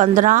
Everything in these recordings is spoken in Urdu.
15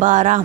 12।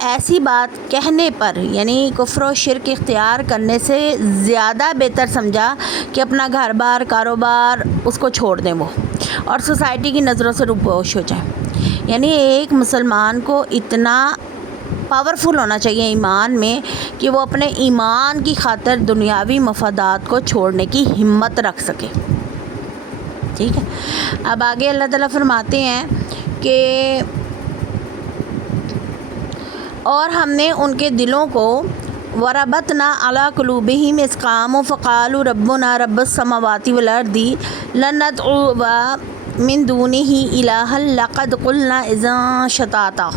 ایسی بات کہنے پر یعنی کفر و شرک اختیار کرنے سے زیادہ بہتر سمجھا کہ اپنا گھر بار کاروبار اس کو چھوڑ دیں وہ اور سوسائٹی کی نظروں سے روپوش ہو جائیں۔ یعنی ایک مسلمان کو اتنا پاورفل ہونا چاہیے ایمان میں کہ وہ اپنے ایمان کی خاطر دنیاوی مفادات کو چھوڑنے کی ہمت رکھ سکے۔ ٹھیک ہے، اب آگے اللہ تعالیٰ فرماتے ہیں کہ اور ہم نے ان کے دلوں کو وربطنا علی قلوبہم اذ قاموا فقالوا ربنا رب السماوات والارض لن ندعو من دونہ الہا لقد قلنا اذا شطاطا،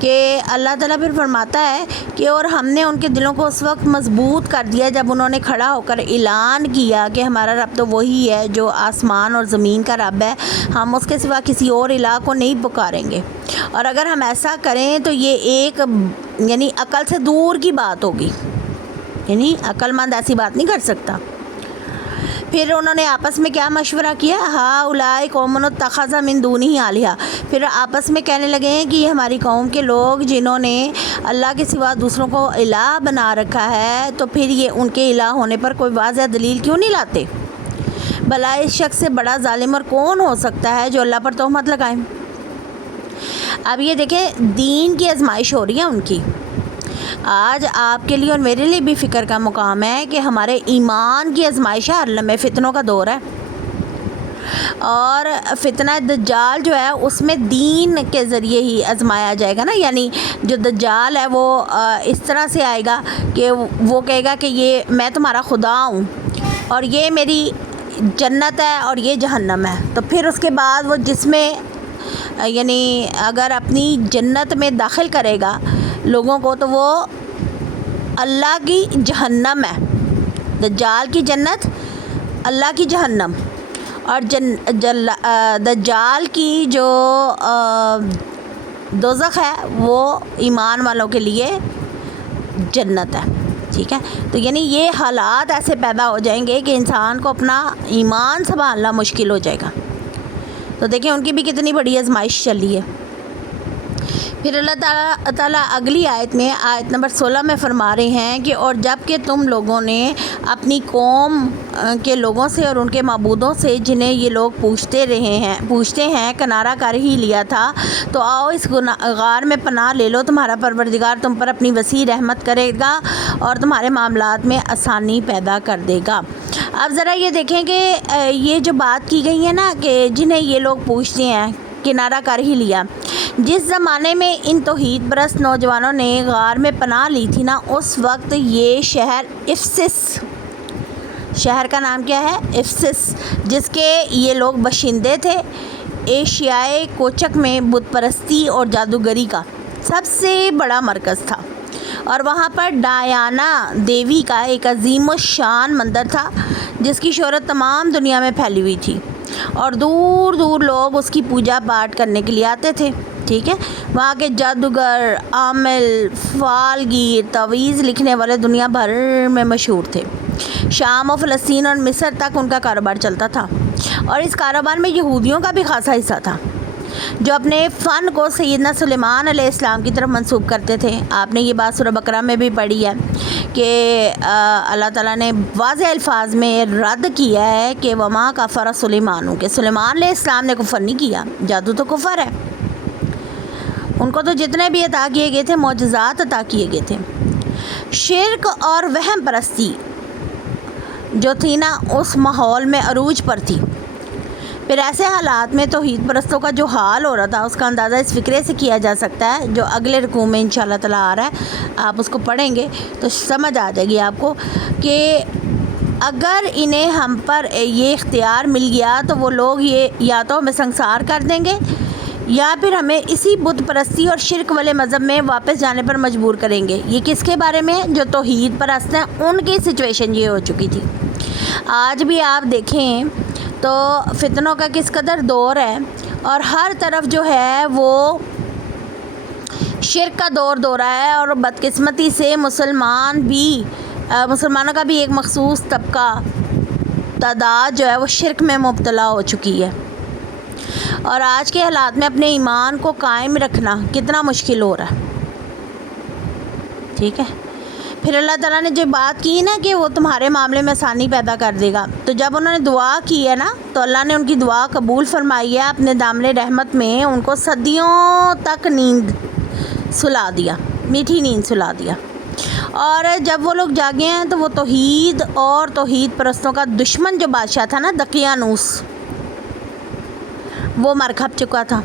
کہ اللہ تعالیٰ پھر فرماتا ہے کہ اور ہم نے ان کے دلوں کو اس وقت مضبوط کر دیا جب انہوں نے کھڑا ہو کر اعلان کیا کہ ہمارا رب تو وہی ہے جو آسمان اور زمین کا رب ہے، ہم اس کے سوا کسی اور الہ کو نہیں پکاریں گے، اور اگر ہم ایسا کریں تو یہ ایک یعنی عقل سے دور کی بات ہوگی، یعنی عقل مند ایسی بات نہیں کر سکتا۔ پھر انہوں نے آپس میں کیا مشورہ کیا، ہؤلاء قوم اتخذ من دونہ آلہہ، پھر آپس میں کہنے لگے ہیں کہ یہ ہماری قوم کے لوگ جنہوں نے اللہ کے سوا دوسروں کو الہ بنا رکھا ہے، تو پھر یہ ان کے الہ ہونے پر کوئی واضح دلیل کیوں نہیں لاتے؟ بھلا اس شخص سے بڑا ظالم اور کون ہو سکتا ہے جو اللہ پر تہمت لگائے؟ اب یہ دیکھیں دین کی آزمائش ہو رہی ہے ان کی۔ آج آپ کے لیے اور میرے لیے بھی فکر کا مقام ہے کہ ہمارے ایمان کی آزمائش ہے، لمبے فتنوں کا دور ہے، اور فتنہ دجال جو ہے اس میں دین کے ذریعے ہی آزمایا جائے گا نا، یعنی جو دجال ہے وہ اس طرح سے آئے گا کہ وہ کہے گا کہ یہ میں تمہارا خدا ہوں اور یہ میری جنت ہے اور یہ جہنم ہے، تو پھر اس کے بعد وہ جس میں یعنی اگر اپنی جنت میں داخل کرے گا لوگوں کو تو وہ اللہ کی جہنم ہے، دجال کی جنت اللہ کی جہنم، اور دجال کی جو دوزخ ہے وہ ایمان والوں کے لیے جنت ہے۔ ٹھیک ہے، تو یعنی یہ حالات ایسے پیدا ہو جائیں گے کہ انسان کو اپنا ایمان سنبھالنا مشکل ہو جائے گا۔ تو دیکھیں ان کی بھی کتنی بڑی آزمائش چلی ہے۔ پھر اللہ تعالیٰ اگلی آیت میں آیت نمبر 16 میں فرما رہے ہیں کہ اور جب کہ تم لوگوں نے اپنی قوم کے لوگوں سے اور ان کے معبودوں سے جنہیں یہ لوگ پوچھتے ہیں کنارہ کر ہی لیا تھا، تو آؤ اس غار میں پناہ لے لو، تمہارا پروردگار تم پر اپنی وسیع رحمت کرے گا اور تمہارے معاملات میں آسانی پیدا کر دے گا۔ اب ذرا یہ دیکھیں کہ یہ جو بات کی گئی ہے نا کہ جنہیں یہ لوگ پوچھتے ہیں کنارہ کر ہی لیا، جس زمانے میں ان توحید پرست نوجوانوں نے غار میں پناہ لی تھی نا، اس وقت یہ شہر افسس، شہر کا نام کیا ہے؟ افسس، جس کے یہ لوگ باشندے تھے، ایشیائے کوچک میں بت پرستی اور جادوگری کا سب سے بڑا مرکز تھا، اور وہاں پر ڈایانا دیوی کا ایک عظیم الشان مندر تھا جس کی شہرت تمام دنیا میں پھیلی ہوئی تھی، اور دور دور لوگ اس کی پوجا پاٹ کرنے کے لیے آتے تھے۔ ٹھیک ہے، وہاں کے جادوگر، عامل، فالگیر، تعویذ لکھنے والے دنیا بھر میں مشہور تھے۔ شام و فلسطین اور مصر تک ان کا کاروبار چلتا تھا، اور اس کاروبار میں یہودیوں کا بھی خاصا حصہ تھا جو اپنے فن کو سیدنا سلیمان علیہ السلام کی طرف منسوب کرتے تھے۔ آپ نے یہ بات سورہ بقرہ میں بھی پڑھی ہے کہ اللہ تعالیٰ نے واضح الفاظ میں رد کیا ہے کہ وما کفر سلیمان، کہ سلیمان علیہ السلام نے کفر نہیں کیا، جادو تو کفر ہے، ان کو تو جتنے بھی عطا کیے گئے تھے معجزات عطا کیے گئے تھے۔ شرک اور وہم پرستی جو تھی نا اس ماحول میں عروج پر تھی۔ پھر ایسے حالات میں توحید پرستوں کا جو حال ہو رہا تھا اس کا اندازہ اس فقرے سے کیا جا سکتا ہے جو اگلے رکوع میں انشاءاللہ تعالیٰ آ رہا ہے، آپ اس کو پڑھیں گے تو سمجھ آ جائے گی آپ کو کہ اگر انہیں ہم پر یہ اختیار مل گیا تو وہ لوگ یہ یا تو ہمیں سنسار کر دیں گے یا پھر ہمیں اسی بت پرستی اور شرک والے مذہب میں واپس جانے پر مجبور کریں گے۔ یہ کس کے بارے میں؟ جو توحید پرست ہیں، ان کی سچویشن یہ ہو چکی تھی۔ آج بھی آپ دیکھیں تو فتنوں کا کس قدر دور ہے، اور ہر طرف جو ہے وہ شرک کا دور رہا ہے، اور بدقسمتی سے مسلمانوں کا بھی ایک مخصوص طبقہ تعداد جو ہے وہ شرک میں مبتلا ہو چکی ہے، اور آج کے حالات میں اپنے ایمان کو قائم رکھنا کتنا مشکل ہو رہا ہے۔ ٹھیک ہے. پھر اللہ تعالیٰ نے جو بات کی نا کہ وہ تمہارے معاملے میں آسانی پیدا کر دے گا، تو جب انہوں نے دعا کی ہے نا تو اللہ نے ان کی دعا قبول فرمائی ہے، اپنے دامن رحمت میں ان کو صدیوں تک نیند سلا دیا، میٹھی نیند سلا دیا. اور جب وہ لوگ جاگے ہیں تو وہ توحید اور توحید پرستوں کا دشمن جو بادشاہ تھا نا دقیانوس، وہ مر کھپ چکا تھا.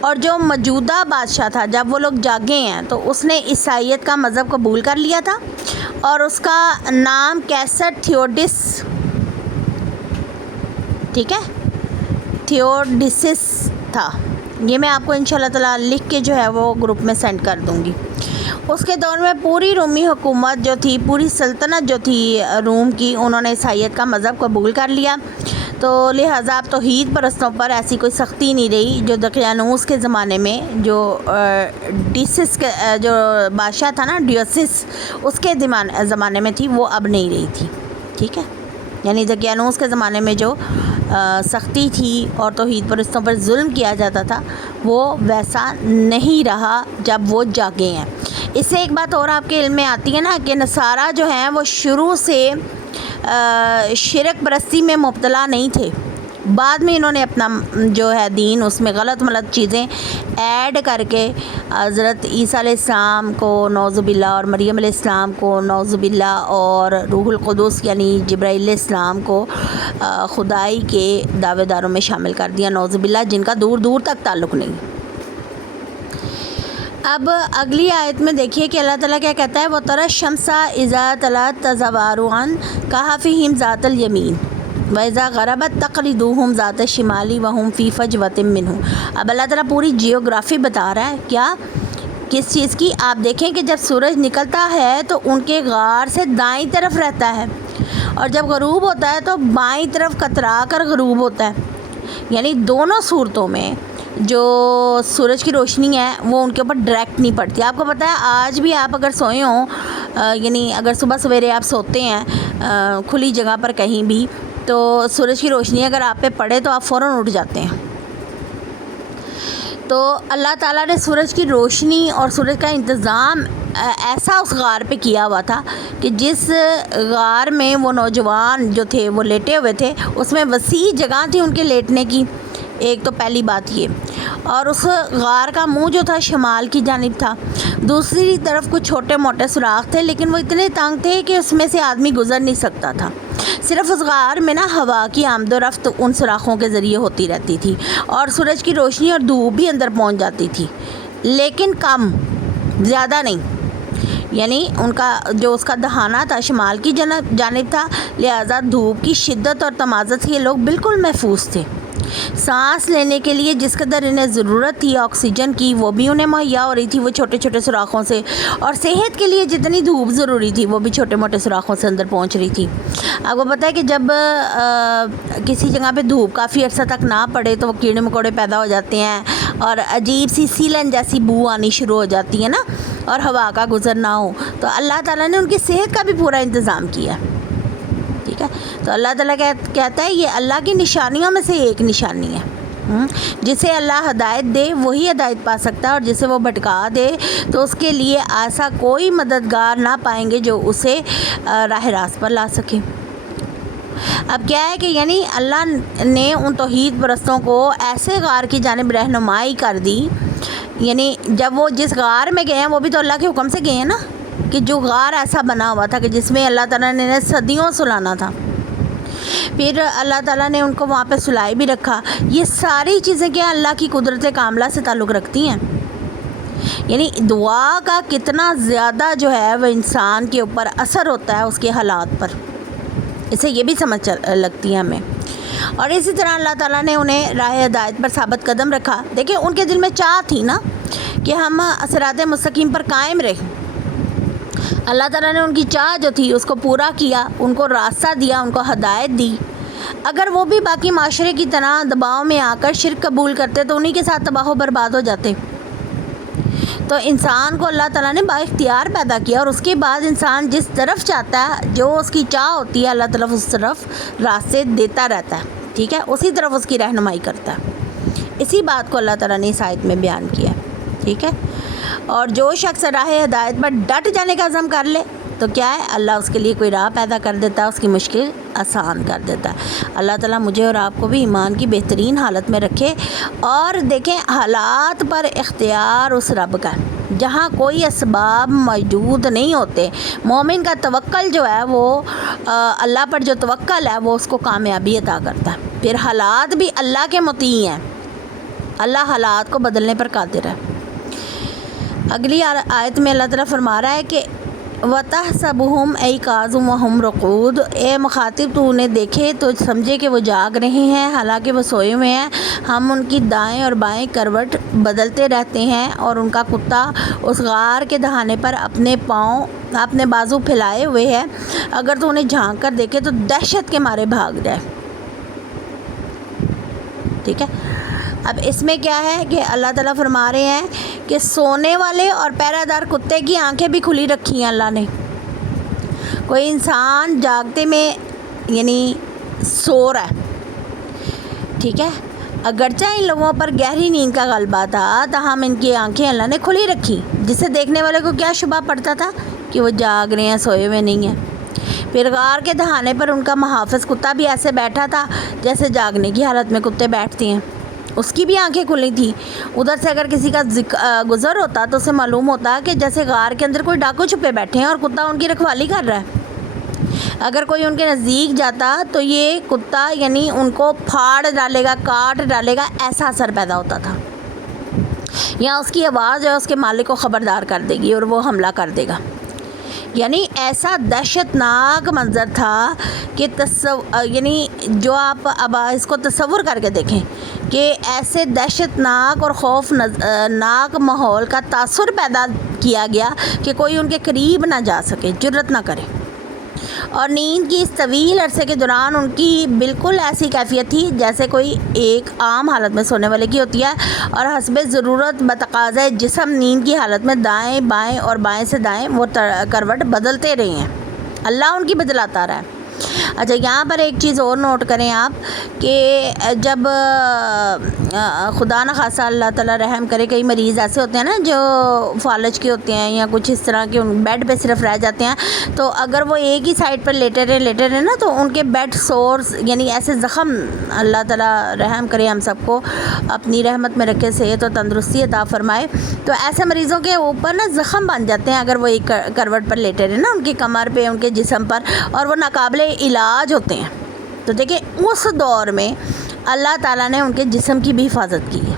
اور جو موجودہ بادشاہ تھا جب وہ لوگ جاگے ہیں تو اس نے عیسائیت کا مذہب قبول کر لیا تھا، اور اس کا نام کیسر تھیوڈس، ٹھیک ہے، تھیوڈسس تھا. یہ میں آپ کو انشاءاللہ تعالیٰ لکھ کے جو ہے وہ گروپ میں سینڈ کر دوں گی. اس کے دور میں پوری رومی حکومت جو تھی، پوری سلطنت جو تھی روم کی، انہوں نے عیسائیت کا مذہب قبول کر لیا. تو لہٰذا اب توحید پرستوں پر ایسی کوئی سختی نہیں رہی جو دقیانوس کے زمانے میں، جو ڈیسس کے جو بادشاہ تھا نا ڈیوسس، اس کے زمانے میں تھی، وہ اب نہیں رہی تھی. ٹھیک ہے، یعنی دقیانوس کے زمانے میں جو سختی تھی اور توحید پرستوں پر ظلم کیا جاتا تھا وہ ویسا نہیں رہا جب وہ جاگے ہیں. اس سے ایک بات اور آپ کے علم میں آتی ہے نا کہ نصارہ جو ہیں وہ شروع سے شرک پرستی میں مبتلا نہیں تھے. بعد میں انہوں نے اپنا جو ہے دین اس میں غلط چیزیں ایڈ کر کے حضرت عیسیٰ علیہ السلام کو نعوذ باللہ اور مریم علیہ السلام کو نعوذ باللہ اور روح القدس یعنی جبرائیل علیہ السلام کو خدائی کے دعوے داروں میں شامل کر دیا نعوذ باللہ، جن کا دور دور تک تعلق نہیں. اب اگلی آیت میں دیکھیے کہ اللہ تعالیٰ کیا کہتا ہے، وہ ترى الشمس اذا طلعت تزاور عن كهفهم ذات اليمين واذا غربت تقرضهم ذات الشمال وهم في فجوة منه. اب اللہ تعالیٰ پوری جیوگرافی بتا رہا ہے، کیا کس چیز کی. آپ دیکھیں کہ جب سورج نکلتا ہے تو ان کے غار سے دائیں طرف رہتا ہے، اور جب غروب ہوتا ہے تو بائیں طرف کترا کر غروب ہوتا ہے. یعنی دونوں صورتوں میں جو سورج کی روشنی ہے وہ ان کے اوپر ڈائریکٹ نہیں پڑتی. آپ کو پتہ ہے آج بھی آپ اگر سوئے ہوں، یعنی اگر صبح سویرے آپ سوتے ہیں کھلی جگہ پر کہیں بھی، تو سورج کی روشنی اگر آپ پہ پڑے تو آپ فوراً اٹھ جاتے ہیں. تو اللہ تعالیٰ نے سورج کی روشنی اور سورج کا انتظام ایسا اس غار پہ کیا ہوا تھا کہ جس غار میں وہ نوجوان جو تھے وہ لیٹے ہوئے تھے اس میں وسیع جگہ تھی ان کے لیٹنے کی. ایک تو پہلی بات یہ، اور اس غار کا منہ جو تھا شمال کی جانب تھا، دوسری طرف کچھ چھوٹے موٹے سوراخ تھے، لیکن وہ اتنے تنگ تھے کہ اس میں سے آدمی گزر نہیں سکتا تھا. صرف اس غار میں نا ہوا کی آمد و رفت ان سوراخوں کے ذریعے ہوتی رہتی تھی، اور سورج کی روشنی اور دھوپ بھی اندر پہنچ جاتی تھی، لیکن کم، زیادہ نہیں. یعنی ان کا جو اس کا دہانہ تھا شمال کی جانب تھا، لہذا دھوپ کی شدت اور تمازت سے یہ لوگ بالکل محفوظ تھے. سانس لینے کے لیے جس قدر انہیں ضرورت تھی آکسیجن کی وہ بھی انہیں مہیا ہو رہی تھی وہ چھوٹے چھوٹے سوراخوں سے، اور صحت کے لیے جتنی دھوپ ضروری تھی وہ بھی چھوٹے موٹے سوراخوں سے اندر پہنچ رہی تھی. آپ کو پتہ ہے کہ جب کسی جگہ پہ دھوپ کافی عرصہ تک نہ پڑے تو وہ کیڑے مکوڑے پیدا ہو جاتے ہیں، اور عجیب سی سیلن جیسی بو آنی شروع ہو جاتی ہے نا، اور ہوا کا گزر نہ ہو. تو اللہ تعالیٰ نے ان کی صحت کا بھی پورا انتظام کیا. ٹھیک ہے، تو اللہ تعالیٰ کہتا ہے یہ اللہ کی نشانیوں میں سے ایک نشانی ہے. جسے اللہ ہدایت دے وہی ہدایت پا سکتا ہے، اور جسے وہ بھٹکا دے تو اس کے لیے ایسا کوئی مددگار نہ پائیں گے جو اسے راہ راست پر لا سکے. اب کیا ہے کہ یعنی اللہ نے ان توحید پرستوں کو ایسے غار کی جانب رہنمائی کر دی، یعنی جب وہ جس غار میں گئے ہیں وہ بھی تو اللہ کے حکم سے گئے ہیں نا، کہ جو غار ایسا بنا ہوا تھا کہ جس میں اللہ تعالیٰ نے صدیوں سلانا تھا، پھر اللہ تعالیٰ نے ان کو وہاں پہ سلائے بھی رکھا. یہ ساری چیزیں کیا اللہ کی قدرت کاملہ سے تعلق رکھتی ہیں. یعنی دعا کا کتنا زیادہ جو ہے وہ انسان کے اوپر اثر ہوتا ہے اس کے حالات پر، اسے یہ بھی سمجھ لگتی ہے ہمیں. اور اسی طرح اللہ تعالیٰ نے انہیں راہ ہدایت پر ثابت قدم رکھا. دیکھیں ان کے دل میں چاہ تھی نا کہ ہم صراط مستقیم پر قائم رہیں. اللہ تعالیٰ نے ان کی چاہ جو تھی اس کو پورا کیا، ان کو راستہ دیا، ان کو ہدایت دی. اگر وہ بھی باقی معاشرے کی طرح دباؤ میں آ کر شرک قبول کرتے تو انہی کے ساتھ تباہ و برباد ہو جاتے. تو انسان کو اللہ تعالیٰ نے با اختیار پیدا کیا، اور اس کے بعد انسان جس طرف چاہتا ہے، جو اس کی چاہ ہوتی ہے، اللہ تعالیٰ اس طرف راستے دیتا رہتا ہے. ٹھیک ہے، اسی طرف اس کی رہنمائی کرتا ہے. اسی بات کو اللہ تعالیٰ نے اس آیت میں بیان کیا. ٹھیک ہے، اور جو شخص راہ ہدایت پر ڈٹ جانے کا عزم کر لے تو کیا ہے، اللہ اس کے لیے کوئی راہ پیدا کر دیتا ہے، اس کی مشکل آسان کر دیتا ہے۔ اللہ تعالیٰ مجھے اور آپ کو بھی ایمان کی بہترین حالت میں رکھے۔ اور دیکھیں، حالات پر اختیار اس رب کا ہے جہاں کوئی اسباب موجود نہیں ہوتے۔ مومن کا توکل جو ہے وہ اللہ پر جو توکل ہے وہ اس کو کامیابی عطا کرتا ہے۔ پھر حالات بھی اللہ کے مطیع ہیں، اللہ حالات کو بدلنے پر قادر ہے۔ اگلی آیت میں اللہ تعالیٰ فرما رہا ہے کہ وَتَحْسَبُهُمْ أَيْقَاظًا وَهُمْ رُقُودٌ، اے مخاطب تو انہیں دیکھے تو سمجھے کہ وہ جاگ رہے ہیں حالانکہ وہ سوئے ہوئے ہیں۔ ہم ان کی دائیں اور بائیں کروٹ بدلتے رہتے ہیں، اور ان کا کتا اس غار کے دہانے پر اپنے بازو پھیلائے ہوئے ہے، اگر تو انہیں جھانک کر دیکھے تو دہشت کے مارے بھاگ جائے۔ ٹھیک ہے، اب اس میں کیا ہے کہ اللہ تعالیٰ فرما رہے ہیں کہ سونے والے اور پہرہ دار کتے کی آنکھیں بھی کھلی رکھی ہیں اللہ نے۔ کوئی انسان جاگتے میں یعنی سو رہا ہے، ٹھیک ہے، اگرچہ ان لوگوں پر گہری نیند کا غلبہ تھا تاہم ان کی آنکھیں اللہ نے کھلی رکھی، جس سے دیکھنے والے کو کیا شبہ پڑتا تھا کہ وہ جاگ رہے ہیں، سوئے ہوئے نہیں ہیں۔ پھر غار کے دہانے پر ان کا محافظ کتا بھی ایسے بیٹھا تھا جیسے جاگنے کی حالت میں کتے بیٹھتے ہیں، اس کی بھی آنکھیں کھلی تھیں۔ ادھر سے اگر کسی کا گزر ہوتا تو اسے معلوم ہوتا کہ جیسے غار کے اندر کوئی ڈاکو چھپے بیٹھے ہیں اور کتا ان کی رکھوالی کر رہا ہے۔ اگر کوئی ان کے نزدیک جاتا تو یہ کتا یعنی ان کو پھاڑ ڈالے گا، کاٹ ڈالے گا، ایسا اثر پیدا ہوتا تھا، یا اس کی آواز جو ہے اس کے مالک کو خبردار کر دے گی اور وہ حملہ کر دے گا۔ یعنی ایسا دہشت ناک منظر تھا کہ یعنی جو آپ اب اس کو تصور کر کے دیکھیں کہ ایسے دہشت ناک اور خوف ناک ماحول کا تاثر پیدا کیا گیا کہ کوئی ان کے قریب نہ جا سکے، جرأت نہ کرے۔ اور نیند کی اس طویل عرصے کے دوران ان کی بالکل ایسی کیفیت تھی جیسے کوئی ایک عام حالت میں سونے والے کی ہوتی ہے، اور حسب ضرورت بتقاضۂ جسم نیند کی حالت میں دائیں بائیں اور بائیں سے دائیں وہ کروٹ بدلتے رہے ہیں، اللہ ان کی بدلاتا رہا ہے۔ اچھا، یہاں پر ایک چیز اور نوٹ کریں آپ کہ جب خدا نخواستہ اللہ تعالیٰ رحم کرے، کئی مریض ایسے ہوتے ہیں نا جو فالج کے ہوتے ہیں یا کچھ اس طرح کے، ان بیڈ پہ صرف رہ جاتے ہیں، تو اگر وہ ایک ہی سائڈ پر لیٹے رہے نا تو ان کے بیڈ سورس یعنی ایسے زخم، اللہ تعالیٰ رحم کرے ہم سب کو اپنی رحمت میں رکھے، صحت و تندرستی عطا فرمائے، تو ایسے مریضوں کے اوپر نا زخم بن جاتے ہیں اگر وہ ایک کروٹ پر لیٹے رہے نا، ان کی کمر پہ، ان کے جسم پر، اور وہ ناقابل علاج ہوتے ہیں۔ تو دیکھیں اس دور میں اللہ تعالیٰ نے ان کے جسم کی بھی حفاظت کی ہے،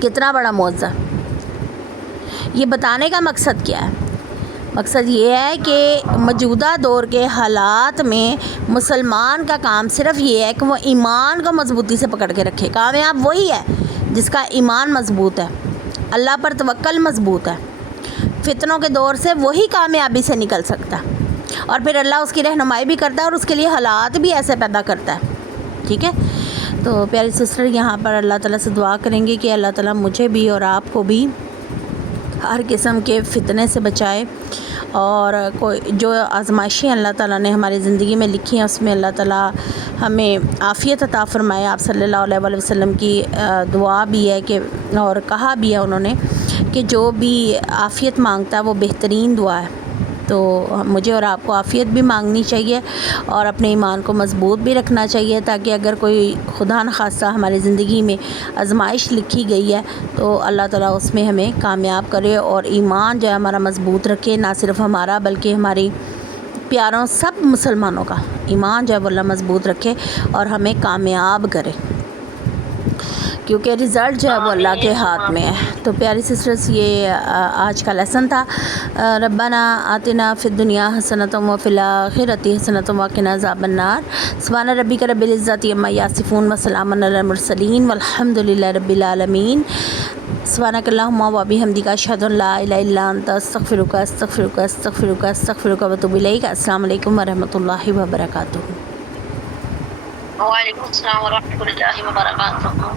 کتنا بڑا معجزہ۔ یہ بتانے کا مقصد کیا ہے؟ مقصد یہ ہے کہ موجودہ دور کے حالات میں مسلمان کا کام صرف یہ ہے کہ وہ ایمان کو مضبوطی سے پکڑ کے رکھے۔ کامیاب وہی ہے جس کا ایمان مضبوط ہے، اللہ پر توکل مضبوط ہے۔ فتنوں کے دور سے وہی کامیابی سے نکل سکتا ہے، اور پھر اللہ اس کی رہنمائی بھی کرتا ہے اور اس کے لیے حالات بھی ایسے پیدا کرتا ہے۔ ٹھیک ہے، تو پیاری سسٹر یہاں پر اللہ تعالیٰ سے دعا کریں گے کہ اللہ تعالیٰ مجھے بھی اور آپ کو بھی ہر قسم کے فتنے سے بچائے، اور کوئی جو آزمائشیں اللہ تعالیٰ نے ہماری زندگی میں لکھی ہیں اس میں اللہ تعالیٰ ہمیں عافیت عطا فرمائے۔ آپ صلی اللہ علیہ وآلہ وسلم کی دعا بھی ہے کہ، اور کہا بھی ہے انہوں نے کہ جو بھی عافیت مانگتا ہے وہ بہترین دعا ہے۔ تو مجھے اور آپ کو عافیت بھی مانگنی چاہیے اور اپنے ایمان کو مضبوط بھی رکھنا چاہیے، تاکہ اگر کوئی خدا نخواستہ ہماری زندگی میں آزمائش لکھی گئی ہے تو اللہ تعالیٰ اس میں ہمیں کامیاب کرے، اور ایمان جو ہے ہمارا مضبوط رکھے، نہ صرف ہمارا بلکہ ہماری پیاروں سب مسلمانوں کا ایمان جو ہے وہ اللہ مضبوط رکھے اور ہمیں کامیاب کرے، کیونکہ رزلٹ جو ہے وہ اللہ کے ہاتھ میں ہے۔ تو پیاری سسٹرز، یہ آج کا لیسن تھا۔ ربنا آتنا فی الدنیا حسنۃ وفی الآخرۃ حسنۃ وقنا عذاب النار۔ سبحان ربک رب العزۃ عما یصفون وسلام علی المرسلین والحمد للہ رب العالمین۔ سبحانک اللہم وبحمدک اشہد ان لا الہ الا انت استغفرک استغفرک استغفرک استغفرک واتوب الیک۔ السلام علیکم ورحمۃ اللہ وبرکاتہ۔ وعلیکم السلام ورحمۃ اللہ وبرکاتہ۔